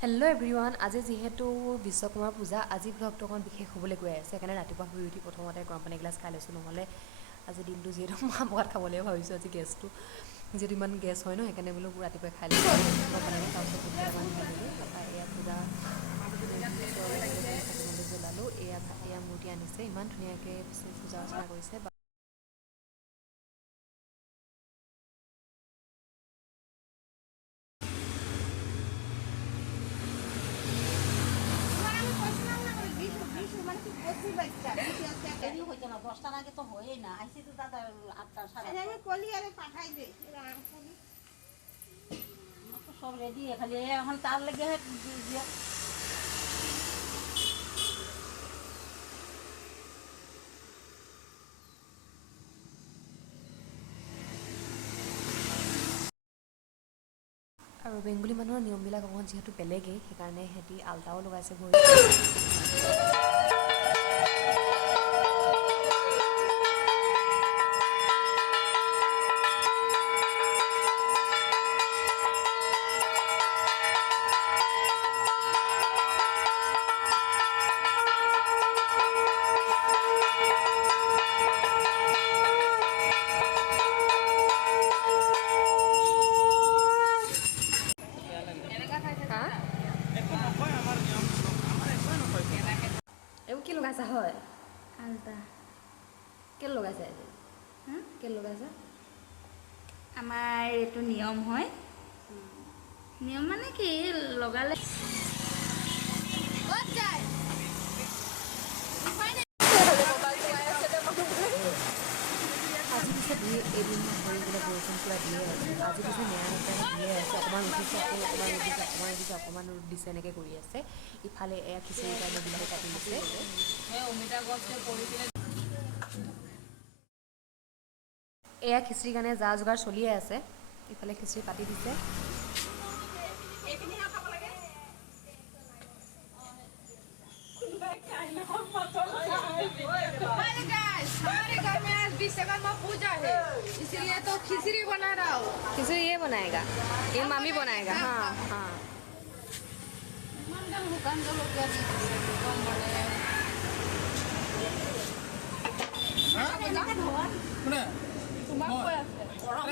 Hello' everyone. আজি যিহেতু বিশ্বকৰ্মা পূজা, আজি ভ্লগটো অকণ বিশেষ হ'বলৈ গৈ আছে। সেইকাৰণে ৰাতিপুৱা শুই উঠি প্ৰথমতে গৰম পানী এগিলাচ খাই লৈছোঁ, নহ'লে আজি দিনটো যিহেতু মাহ ভাত খাবলৈ ভাবিছোঁ। আজি গেছটো যিহেতু ইমান গেছ হয় ন, সেইকাৰণে বোলো ৰাতিপুৱাই খাই লৈছোঁ গৰম পানী তাৰপিছত বুট কেইটামান দি দিলোঁ। তাৰপৰা এয়া পূজা ওচৰলৈ গৈ চাকি বন্তি জ্বলালোঁ। এয়া মূৰ্তি আনিছে, ইমান ধুনীয়াকৈ পূজা অৰ্চনা কৰিছে। সব ৰেডি খালি এখন তাৰ লেগে আৰু বেংগলী মানুহৰ নিয়মবিলাক অকণমান যিহেতু বেলেগেই, সেইকাৰণে সিহঁতি আল্টাও লগাইছে ভৰি। এইবোৰ কি লগাইছা হয়? আলতা কেলৈ লগাইছা আজি? কেলৈ লগাইছা? আমাৰ এইটো নিয়ম হয়। নিয়ম মানে কি লগালে আজি পিছে এদিন ধৰি বোলে বৰষুণ পূৰা দিয়ে আছে। আজি পিছে নেৰানেপেৰা দিয়ে আছে, অকণমান উঠিছে, আকৌ অকণমান ৰ'দ দিছে, অকণমান উঠিছে, অকণমান ৰ'দ দিছে, এনেকৈ কৰি আছে। ইফালে এয়া খিচিৰি কাৰণে বিলাহী কাটি দিছে। এয়া খিচিৰিৰ কাৰণে যা যোগাৰ চলিয়ে আছে। ইফালে খিচিৰি পাতি দিছে। विश्वकर्मा पूजा है, इसलिए तो खिचड़ी बना रहा हूँ। खिचड़ी ये बनाएगा, ये मामी बनाएगा। हाँ हाँ। গৰম